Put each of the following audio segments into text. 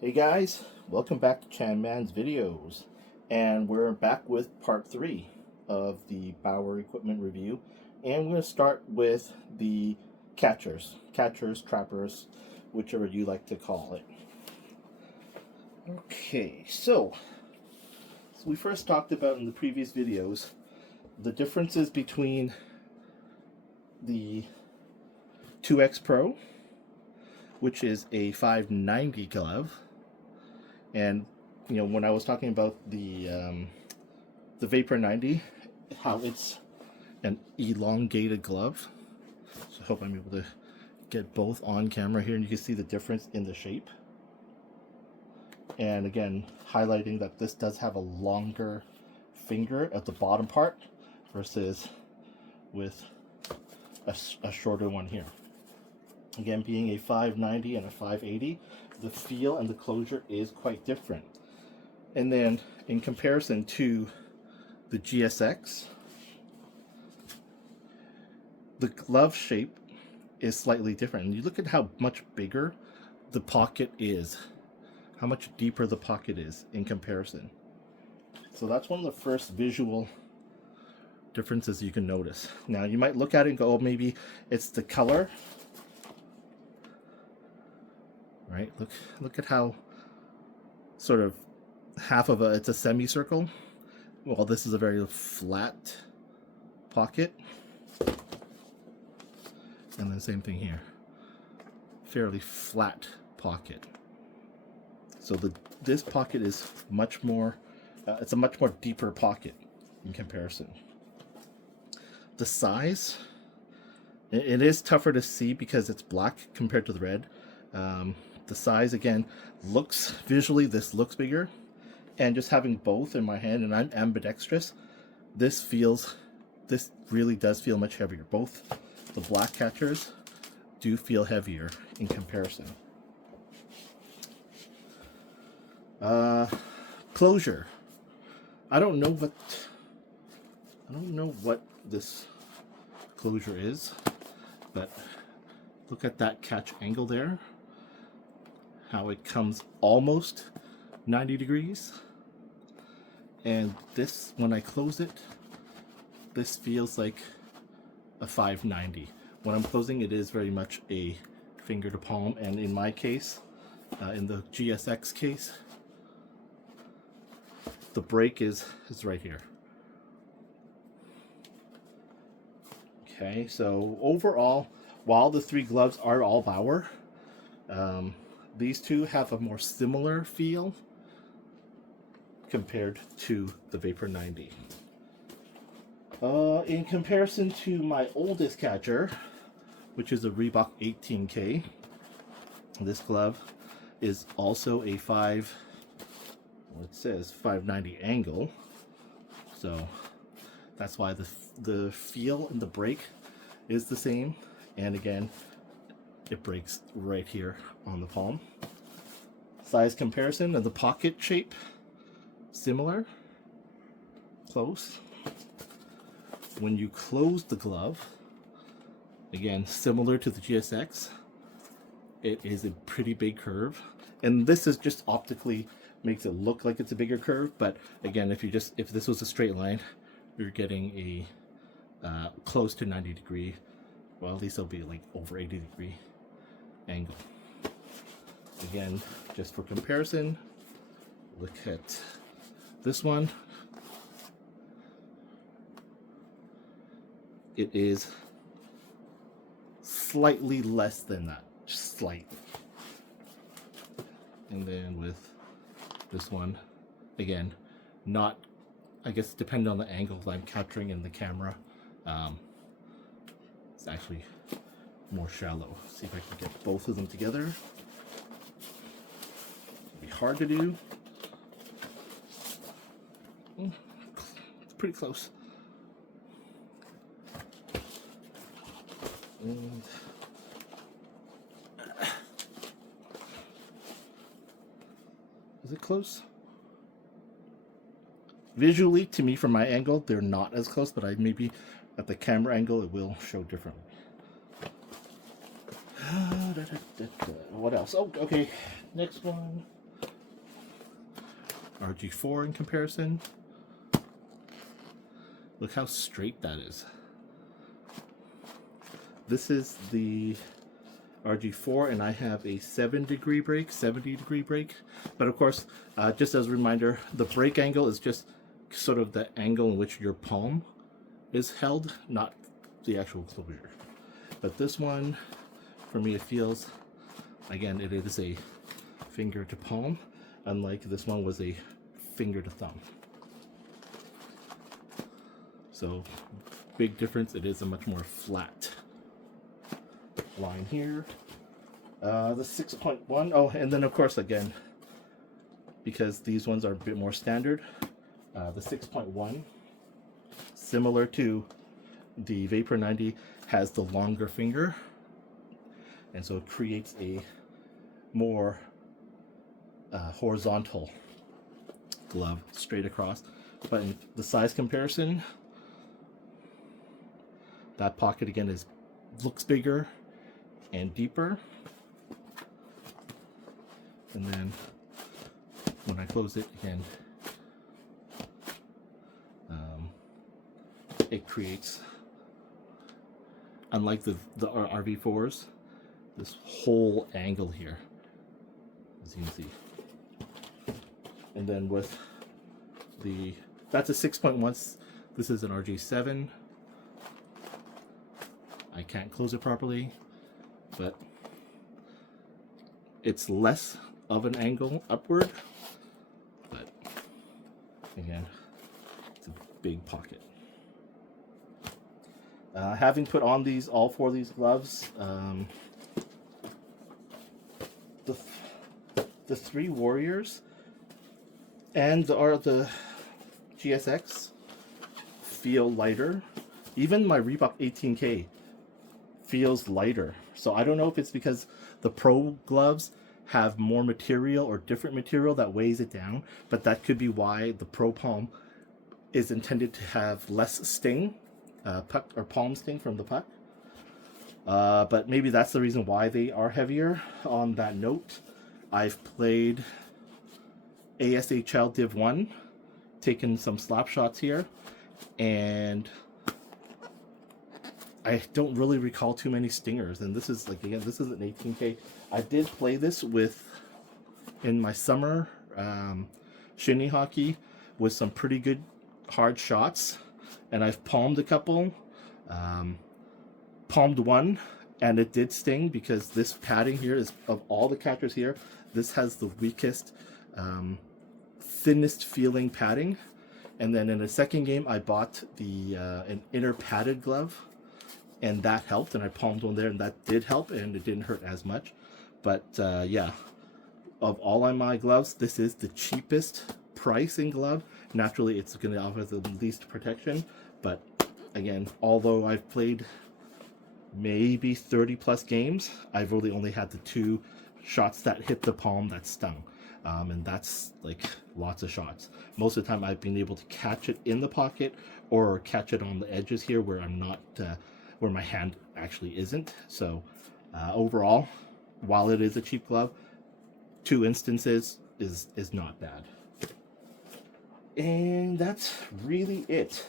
Hey guys, welcome back to Chan Man's Videos, and we're back with part 3 of the Bauer equipment review, and we're going to start with the catchers, trappers, whichever you like to call it. Okay, so we first talked about in the previous videos the differences between the 2X Pro, which is a 590 glove, and when I was talking about the Vapor 90, how it's an elongated glove. So I hope I'm able to get both on camera here, and you can see the difference in the shape. And again, highlighting that this does have a longer finger at the bottom part versus with a shorter one here. Again, being a 590 and a 580, the feel and the closure is quite different. And then in comparison to the GSX, the glove shape is slightly different. And you look at how much bigger the pocket is, how much deeper the pocket is in comparison. So that's one of the first visual differences you can notice. Now you might look at it and go, oh, maybe it's the color. Right? Look at how sort of half of it's a semicircle. Well, this is a very flat pocket. And then same thing here. Fairly flat pocket. So this pocket is much more, it's a much more deeper pocket in comparison. The size, it is tougher to see because it's black compared to the red. The size, again, looks visually, this looks bigger, and just having both in my hand, and I'm ambidextrous, this really does feel much heavier. Both the black catchers do feel heavier in comparison. Closure. I don't know what this closure is, but look at that catch angle there. How it comes almost 90 degrees. And this, when I close it, this feels like a 590. When I'm closing, it is very much a finger to palm. And in my case, in the GSX case, the break is right here. Okay, so overall, while the three gloves are all Bauer, these two have a more similar feel compared to the Vapor 90. In comparison to my oldest catcher, which is a Reebok 18K, this glove is also a 590 angle. So that's why the feel and the break is the same. And again, it breaks right here on the palm. Size comparison and the pocket shape, similar, close. When you close the glove, again, similar to the GSX, it is a pretty big curve. And this is just optically makes it look like it's a bigger curve, but again, if this was a straight line, you're getting a close to 90 degree, well, at least it'll be like over 80 degree angle. Again, just for comparison, look at this one. It is slightly less than that, just slightly. And then with this one, again, not, I guess, depending on the angle I'm capturing in the camera, it's actually more shallow. See if I can get both of them together. It'll be hard to do. It's pretty close. And is it close? Visually, to me, from my angle, they're not as close, but maybe at the camera angle, it will show differently. What else? Oh, okay. Next one. RG4 in comparison. Look how straight that is. This is the RG4, and I have a 7-degree break, 70-degree break. But of course, just as a reminder, the break angle is just sort of the angle in which your palm is held, not the actual closure. But this one, for me, it feels, again, it is a finger to palm, unlike this one was a finger to thumb. So, big difference, it is a much more flat line here. The 6.1, oh, and then of course, again, because these ones are a bit more standard, the 6.1, similar to the Vapor 90, has the longer finger, and so it creates a more horizontal glove straight across. But in the size comparison, that pocket again looks bigger and deeper. And then when I close it again, it creates, unlike the RV4s, this whole angle here, as you can see. And then with that's a 6.1, this is an RG7. I can't close it properly, but it's less of an angle upward, but again, it's a big pocket. Having put on all four of these gloves, the three Warriors and the GSX feel lighter. Even my Reebok 18K feels lighter. So I don't know if it's because the Pro gloves have more material or different material that weighs it down, but that could be why the Pro Palm is intended to have less sting, puck or palm sting from the puck. But maybe that's the reason why they are heavier. On that note, I've played ASHL Div 1, taken some slap shots here, and I don't really recall too many stingers. And this is, like, again, this is an 18K. I did play this in my summer shinny hockey with some pretty good hard shots, and I've palmed a couple. Palmed one, and it did sting because this padding here is, of all the catchers here, this has the weakest, thinnest feeling padding. And then in the second game, I bought an inner padded glove, and that helped, and I palmed one there, and that did help, and it didn't hurt as much. But yeah, of all of my gloves, this is the cheapest pricing glove. Naturally, it's going to offer the least protection, but again, although I've played maybe 30 plus games, I've really only had the 2 shots that hit the palm that stung, and that's like lots of shots. Most of the time I've been able to catch it in the pocket or catch it on the edges here where I'm not where my hand actually isn't. So overall, while it is a cheap glove, 2 instances is not bad. And that's really it.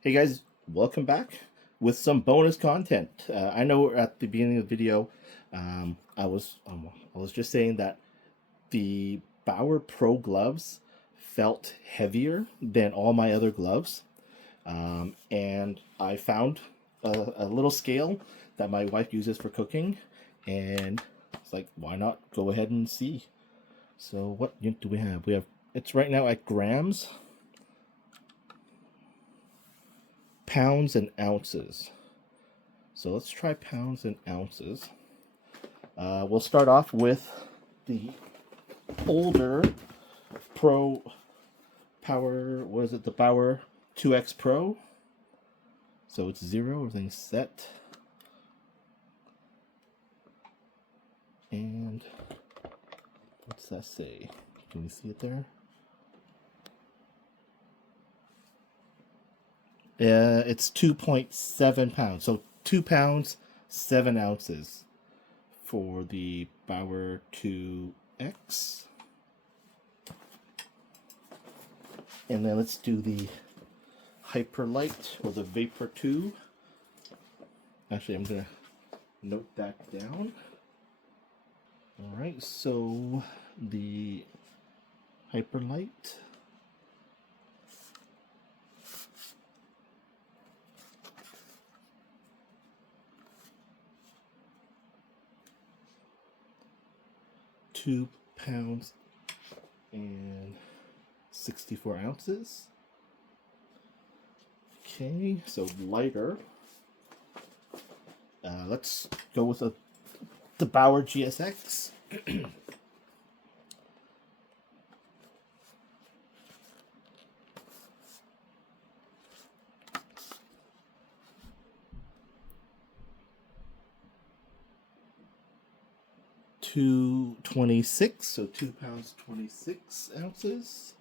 Hey guys, welcome back with some bonus content. I know at the beginning of the video, I was just saying that the Bauer Pro gloves felt heavier than all my other gloves, and I found a little scale that my wife uses for cooking, and it's like, why not go ahead and see? So what do we have? It's right now at grams, pounds, and ounces. So let's try pounds and ounces. We'll start off with the older Pro Power, what is it, the Bauer 2X Pro. So it's 0, everything's set. And what's that say? Can you see it there? It's 2.7 pounds. So 2 pounds, 7 ounces for the Bauer 2X. And then let's do the Hyperlight or the Vapor 2. Actually, I'm going to note that down. Alright, so the Hyperlight. £2 and 64 ounces. Okay, so lighter. Let's go with the Bauer GSX. £2.26, so £2 26 ounces.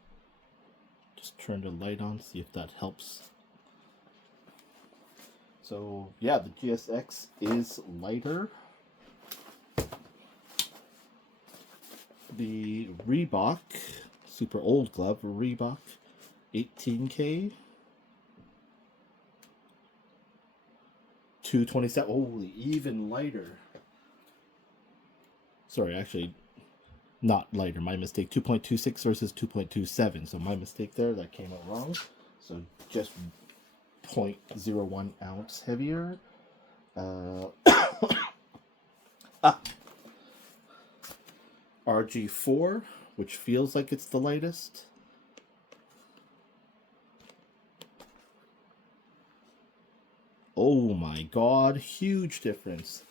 Just turn the light on, see if that helps. So yeah, the GSX is lighter. The Reebok, super old glove, Reebok 18K. 227. Oh, even lighter. Sorry, actually, not lighter. My mistake. 2.26 versus 2.27. So my mistake there. That came out wrong. So just 0.01 ounce heavier. RG4, which feels like it's the lightest. Oh my god, huge difference.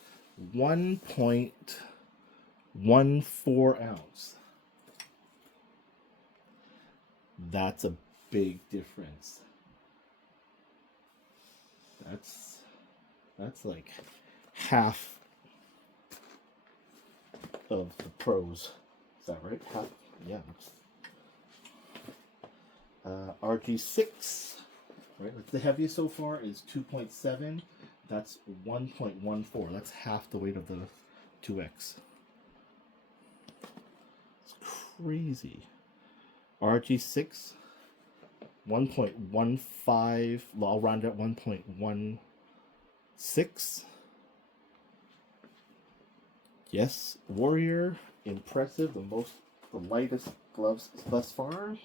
1.14 ounce. That's a big difference. That's like half of the pros. Is that right? Half, yeah. RG6, right? The heaviest so far is 2.7. That's 1.14. That's half the weight of the 2X. It's crazy. RG6, 1.15. I'll round it 1.16. Yes, Warrior, impressive. The lightest gloves thus far.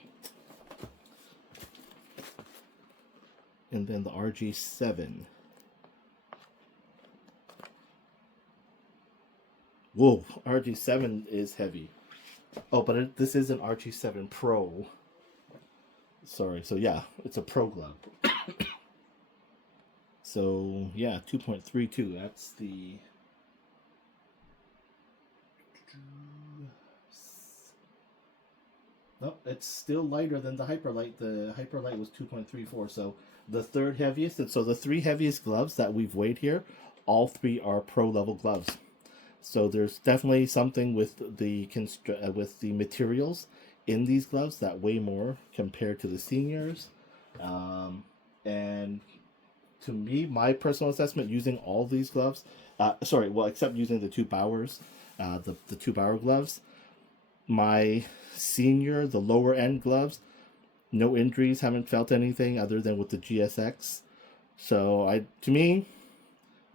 And then the RG7. Whoa, RG7 is heavy. Oh, but this is an RG7 Pro. Sorry, so yeah, it's a Pro glove. So yeah, 2.32. That's the... Nope, it's still lighter than the Hyperlight. The Hyperlight was 2.34, so the third heaviest. And so the three heaviest gloves that we've weighed here, all three are pro level gloves. So there's definitely something with the materials in these gloves that weigh more compared to the seniors. And to me, my personal assessment using all these gloves, except using the two Bauers, the two Bauer gloves, my senior, the lower end gloves, no injuries, haven't felt anything other than with the GSX. So to me,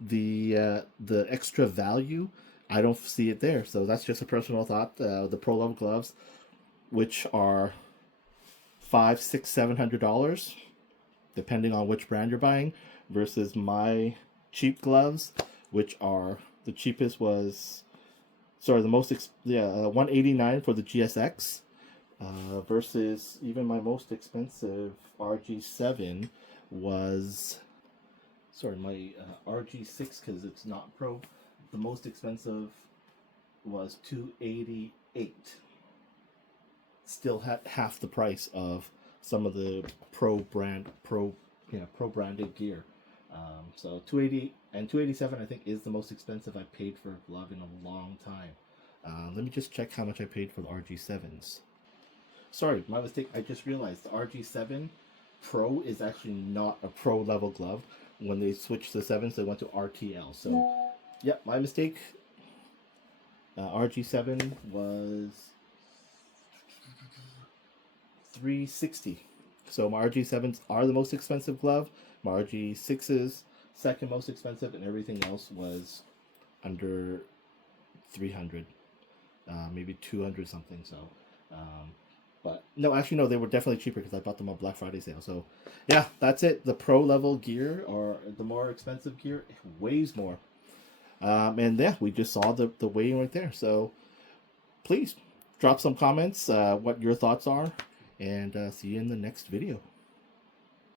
the extra value, I don't see it there. So that's just a personal thought. The pro level gloves, which are $500, $600, $700, depending on which brand you're buying, versus my cheap gloves, which are the cheapest was, sorry, the most $189 for the GSX, versus even my most expensive RG7 was, sorry, my RG6, because it's not pro, the most expensive was $288. Still had half the price of some of the pro branded gear. So $288 and $287 I think is the most expensive I paid for a glove in a long time. Let me just check how much I paid for the RG7s. Sorry, my mistake. I just realized the RG7 Pro is actually not a pro level glove. When they switched to the 7s, they went to RTL. So, yeah, my mistake. RG7 was $360. So my RG7s are the most expensive glove. My RG6s second most expensive, and everything else was under 300, maybe 200 something. So, but no, actually no, they were definitely cheaper because I bought them on Black Friday sale. So, yeah, that's it. The pro level gear or the more expensive gear weighs more. And yeah, we just saw the weighing right there. So please drop some comments, what your thoughts are, and see you in the next video.